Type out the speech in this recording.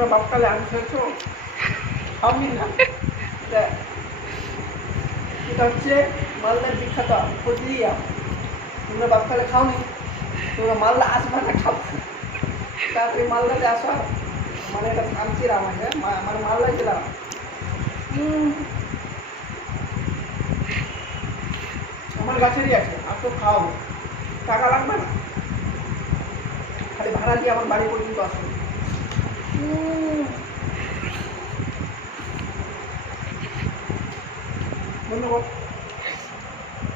তোমরা বাপকালে আম খেয়েছো? খাওনি না? এটা হচ্ছে মালদার বিখ্যাত আম, ফজলি আম। তোমরা বাপকালে খাওনি? তোমরা মালদা আসবে না খাবো। তারপরে মালদাতে আসো, মানে এটা শান্তির আম আছে, মানে মালদায় ছিলাম। আমার গাছেরই আছে, আসো খাও, টাকা লাগবে না, খালি ভাড়া দিয়ে আমার বাড়ি পর্যন্ত আসো। ধন্যবাদ।